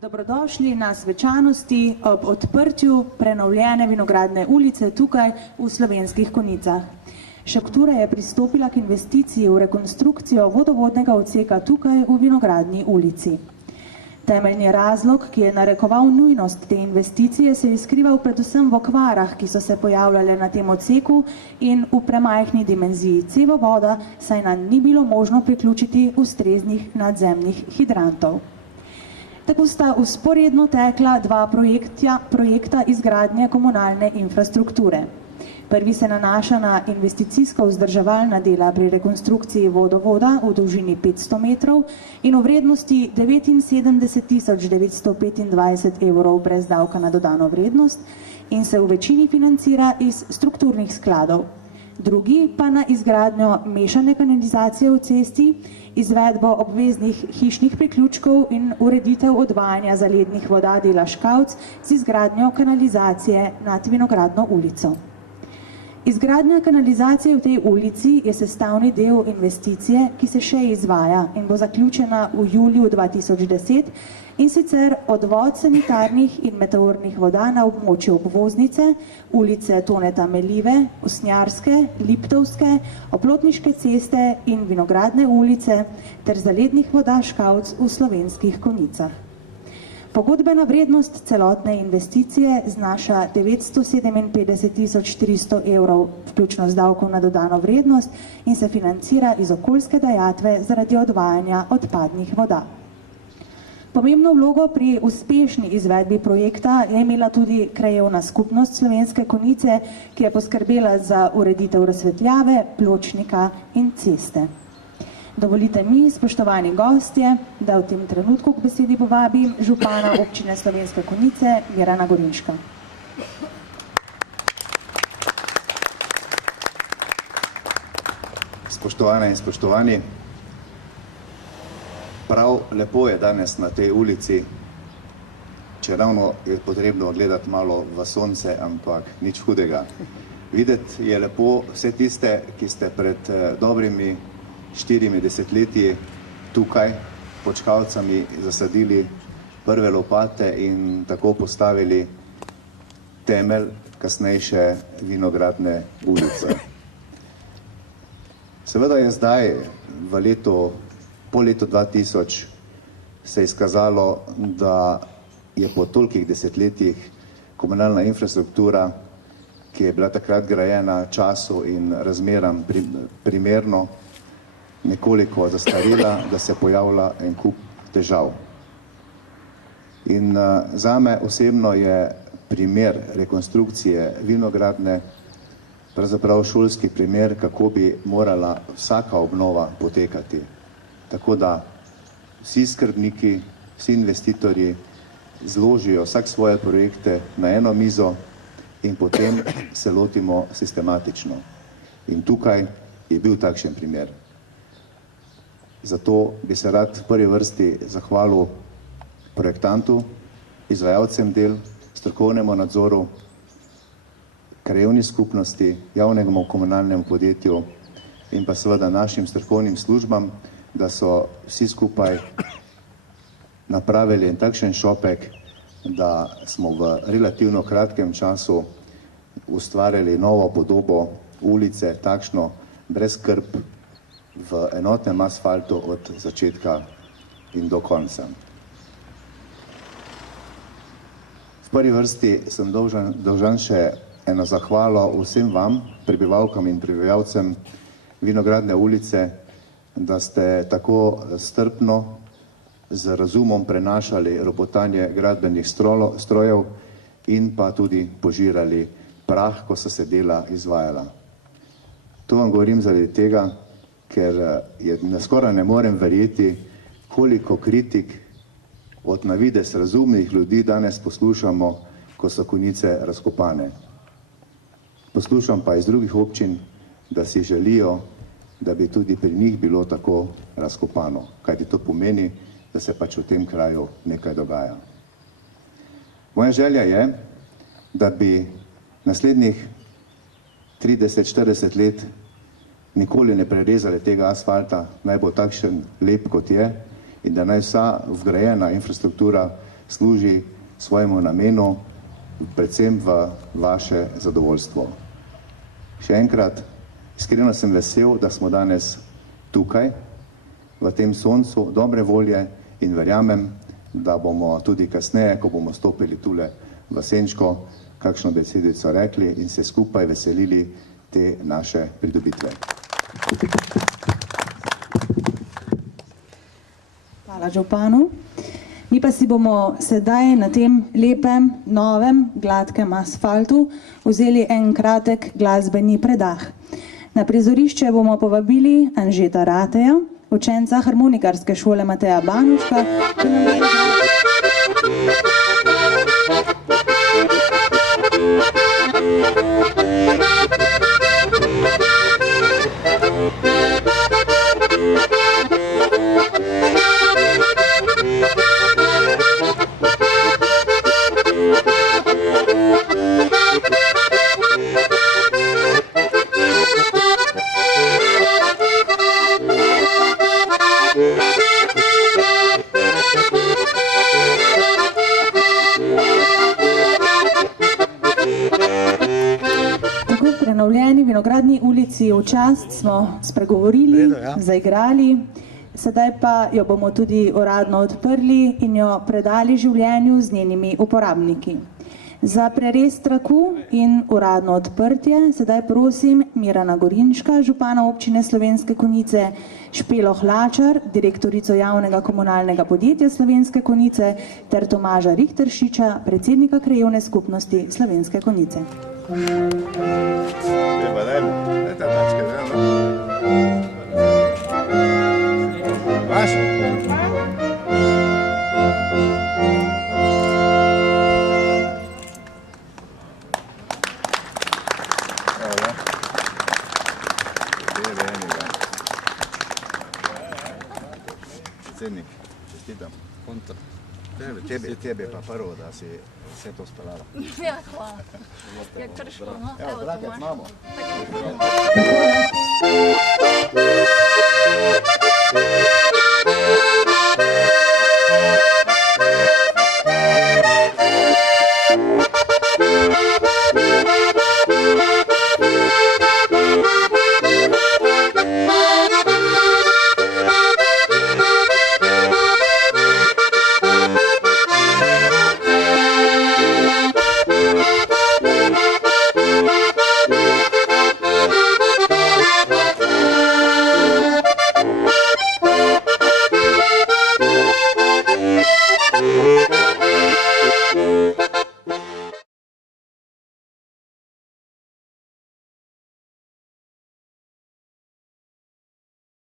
Dobrodošli na svečanosti ob odprtju prenovljene Vinogradne ulice tukaj v Slovenskih Konjicah. Šektura je pristopila k investiciji v rekonstrukcijo vodovodnega odseka tukaj v Vinogradni ulici. Temeljni razlog, ki je narekoval nujnost te investicije, se je skrival predvsem v okvarah, ki so se pojavljale na tem odseku in v premajhni dimenziji cevovoda, saj nam ni bilo možno priključiti ustreznih nadzemnih hidrantov. Tako sta vzporedno tekla dva projekta izgradnje komunalne infrastrukture. Prvi se nanaša na investicijsko vzdrževalna dela pri rekonstrukciji vodovoda v dolžini 500 metrov in v vrednosti 79.925 evrov brez davka na dodano vrednost in se v večini financira iz strukturnih skladov. Drugi pa na izgradnjo mešane kanalizacije v cesti, izvedbo obveznih hišnih priključkov in ureditev odvajanja zalednih voda dela Škavc z izgradnjo kanalizacije nad Vinogradno ulico. Izgradnja kanalizacije v tej ulici je sestavni del investicije, ki se še izvaja in bo zaključena v juliju 2010, in sicer odvod sanitarnih in meteornih voda na območju obvoznice, ulice Toneta Melive, Usnjarske, Liptovske, Oplotniške ceste in Vinogradne ulice ter zalednih voda Škavc v Slovenskih Konjicah. Pogodbena vrednost celotne investicije znaša 957.400 evrov, vključno z davkom na dodano vrednost, in se financira iz okoljske dajatve zaradi odvajanja odpadnih voda. Pomembno vlogo pri uspešni izvedbi projekta je imela tudi krajevna skupnost Slovenske Konjice, ki je poskrbela za ureditev razsvetljave, pločnika in ceste. Dovolite mi, spoštovani gostje, da v tem trenutku k besedi povabim župana občine Slovenske Konjice, Mirana Gorinška. Spoštovane in spoštovani, prav lepo je danes na tej ulici, če ravno je potrebno gledati malo v sonce, ampak nič hudega. Videti je lepo vse tiste, ki ste pred dobrimi 4 desetletji tukaj pod Škavcami zasadili prve lopate in tako postavili temelj kasnejše Vinogradne ulice. Seveda je zdaj po letu 2000 se izkazalo, da je po tolikih desetletjih komunalna infrastruktura, ki je bila takrat grajena času in razmeram primerno, nekoliko zastarela, da se pojavlja en kup težav. In zame osebno je primer rekonstrukcije Vinogradne pravzaprav šolski primer, kako bi morala vsaka obnova potekati. Tako da vsi skrbniki, vsi investitorji zložijo vsak svoje projekte na eno mizo in potem se lotimo sistematično. In tukaj je bil takšen primer. Zato bi se rad v prvi vrsti zahvalil projektantu, izvajalcem del, strokovnemu nadzoru, krajevni skupnosti, javnemu komunalnemu podjetju in pa seveda našim strokovnim službam, da so vsi skupaj napravili en takšen šopek, da smo v relativno kratkem času ustvarjali novo podobo ulice, takšno brez skrb, v enotnem asfaltu od začetka in do konca. V prvi vrsti sem dolžan še eno zahvalo vsem vam, prebivalkam in prebivalcem Vinogradne ulice, da ste tako strpno, z razumom prenašali ropotanje gradbenih strojev in pa tudi požirali prah, ko so se dela izvajala. To vam govorim zaradi tega, ker skoraj ne morem verjeti, koliko kritik od na videz razumnih ljudi danes poslušamo, ko so Konjice razkopane. Poslušam pa iz drugih občin, da si želijo, da bi tudi pri njih bilo tako razkopano, kajti to pomeni, da se pač v tem kraju nekaj dogaja. Moja želja je, da bi naslednjih 30-40 let nikoli ne prerezali tega asfalta, naj bo takšen lep, kot je, in da naj vsa vgrajena infrastruktura služi svojemu namenu, predvsem v vaše zadovoljstvo. Še enkrat, iskreno sem vesel, da smo danes tukaj, v tem soncu dobre volje in verjamem, da bomo tudi kasneje, ko bomo stopili tule v senčko, kakšno besedico rekli in se skupaj veselili te naše pridobitve. Hvala županu. Mi pa si bomo sedaj na tem lepem, novem, gladkem asfaltu vzeli en kratek glasbeni predah. Na prizorišče bomo povabili Anžeta Rateja, učenca harmonikarske šole Mateja Banuška, ki nam bo prenovljeni Vinogradni ulici v čast smo spregovorili, zaigrali, sedaj pa jo bomo tudi uradno odprli in jo predali življenju z njenimi uporabniki. Za prerez traku in uradno odprtje sedaj prosim Mirana Gorinška, župana občine Slovenske Konjice, Špelo Hlačar, direktorico javnega komunalnega podjetja Slovenske Konjice ter Tomaža Richteršiča, predsednika krajevne skupnosti Slovenske Konjice. Predsednik, čestitam. Tebe pa prvo, da si vse to speljala. Ja, hvala. Je krško, no? Evo, braket imamo. Tako.